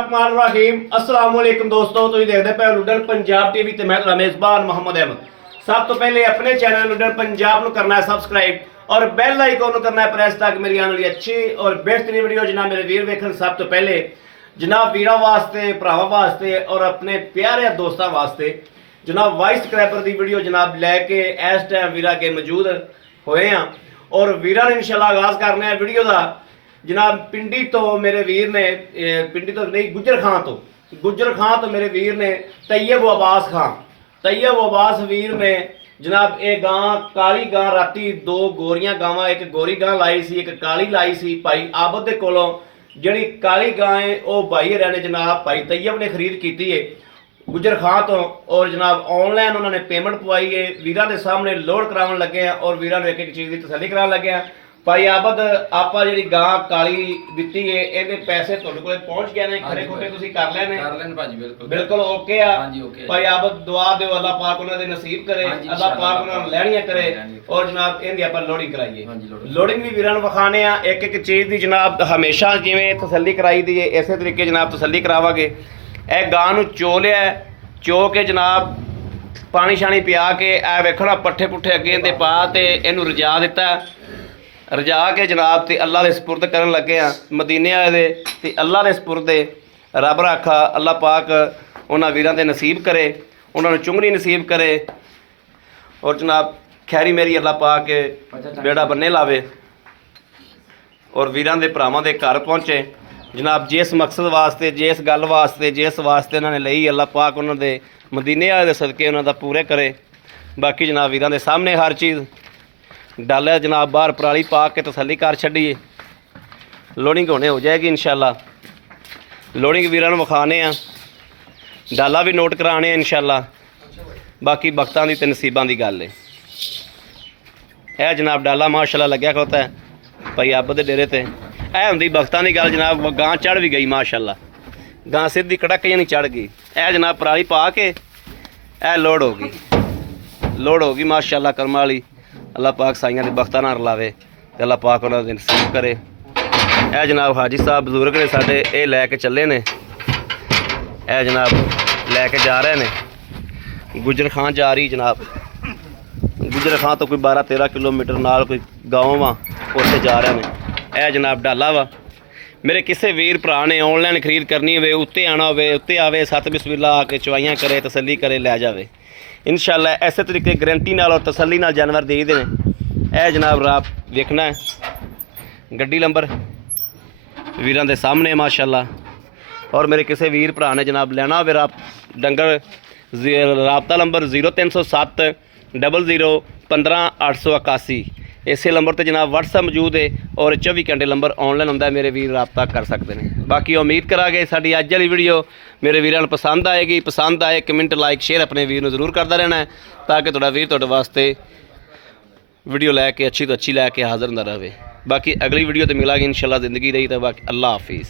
अस्सलाम वालेकुम दोस्तों, तुसीं देखदे पए लुडन पंजाब टीवी ते मैं तुहाडा मेज़बान मोहम्मद अहमद। सब तो पहले अपने चैनल लुडन पंजाब नूं करना है सबसक्राइब और बैल आइकन नूं करना है प्रेस ताकि मेरी आने वाली अच्छी और बेहतरीन वीडियो जनाब मेरे वीर वेखण। सब तो पहले जनाब वीरां वास्ते, भरावां वास्ते और अपने प्यारे दोस्तां वास्ते जनाब वाइस सब्सक्राइबर की वीडियो जनाब लैके इस टाइम वीरा के मौजूद होए हैं और वीरा ने इंशाल्लाह आगाज़ करने हैं वीडियो का। जनाब पिंडी तो मेरे वीर ने, पिंडी तो नहीं गुजर खां तो मेरे वीर ने तैयब अब्बास वीर ने जनाब ये गां काली गां राती दो गोरियां गावां, एक गोरी गां लाई सी, एक काली लाई सी भाई आबद दे कोलों। जिहड़ी काली गां है वो भाई हरियाणे जनाब भाई तैयब ने खरीद की है गुजर खां तो, और जनाब ऑनलाइन उन्होंने पेमेंट पवाई है। वीरां दे सामने लोड करावन लगे हैं और वीरां नूं एक एक चीज़ की तसल्ली करान लगे हैं। भाई आबद आपा जी गां काली दी है ये पैसे तुहाडे कोल पहुंच गए ने, खरे खोटे तुसीं कर लेने भाजी बिल्कुल बिल्कुल ओके आ। भाई आबद दुआ दे अल्लाह पाक उन्हां दे नसीब करे, अल्लाह पाक उन्हां नूं लैणियां करे और जनाब इहदी आपां लोडिंग कराइए। लोडिंग भी वीरां नूं विखाने आ एक एक चीज़ की जनाब हमेशा जिवें तसल्ली कराई दी है इसे तरीके जनाब तसल्ली करावांगे। ए गां नूं चो लिया, चो के जनाब पानी शानी पिया के ए वेखना पट्ठे पुट्ठे अगे इहदे पा ते इहनूं रजा दिता, रजा के जनाब ते अल्लाह दे सपुर्द करन लगे हैं मदीने वाले दे ते अल्लाह दे सपुर्द रब रखा अल्लाह पाक उन्हां वीरां दे नसीब करे, उन्हां नूं चुंगनी नसीब करे और जनाब खैरी मेरी अल्लाह पाक बेड़ा बन्ने लावे और वीरां दे भरावां दे घर पहुँचे जनाब जिस मकसद वास्ते, जिस गल वास्ते, जिस वास्ते उन्होंने लई अल्लाह पाक उन्होंने मदीने वाले दे सदके उन्होंने पूरे करे। बाकी जनाब वीरां दे सामने हर चीज़ डालिया जनाब बाहर पराली पा के तसल्ली कर छड़िए। लोडिंग होने हो जाएगी इंशाल्लाह। लोडिंग वीरां नूं विखाने आ, डाला भी नोट कराने इंशाल्लाह। बाकी बख्तां दी ते नसीबां दी गल है। यह जनाब डाला माशाल्लाह लग्या होता है भाई आबद दे डेरे ते। ऐ हुंदी बख्तां दी गल जनाब, गां चढ़ भी गई माशाल्लाह, गां सीधी कड़क नहीं चढ़ गई। ऐ जनाब पराली पा के ऐ लोड हो गई माशाल्लाह करम वाली। अल्लाह पाक साइयां दे बख्तां नाल रलावे ते अल्लाह पाक उन्हां दे नसीब करे। ऐ जनाब हाजी साहब बजुर्ग ने साडे ये लैके चले ने, ऐ जनाब लैके जा रहे ने गुजर खां जा रही जनाब। गुजर खां तो कोई 12-13 किलोमीटर नाल कोई गाँव वा उत्थे जा रहे हैं। यह जनाब डाला वा मेरे किसी वीर भरा ने ऑनलाइन खरीद करनी हो उत्ते आना हो उत्ते आवे सत बिस्मिल्लाह आके चवाइयाँ करे तसल्ली करे लै जाए इंशाल्लाह। इस तरीके गारंटी नाल और तसल्ली नाल जानवर दे देने। यह जनाब रात देखना है गड्डी नंबर वीरां दे सामने माशाल्लाह। और मेरे किसी वीर भरा ने जनाब लेना हो डंगर राबता नंबर 0307 00 15 881 इसे नंबर पर जनाब WhatsApp मौजूद है और 24 घंटे नंबर ऑनलाइन होंदा है, मेरे वीर रब्ता कर सकते हैं। बाकी उम्मीद करांगे साडी अज वाली वीडियो मेरे वीरां नूं पसंद आएगी। पसंद आए कमेंट लाइक शेयर अपने वीर नूं जरूर करता रहना है ताकि तुहाडा वीर तुहाडे वास्ते वीडियो लैके अच्छी तो अच्छी लैके हाज़र होंदा रहे। बाकी अगली वीडियो तो मिलांगे इंशाल्लाह। ज़िंदगी रही तो बाकी अल्लाह हाफिज़।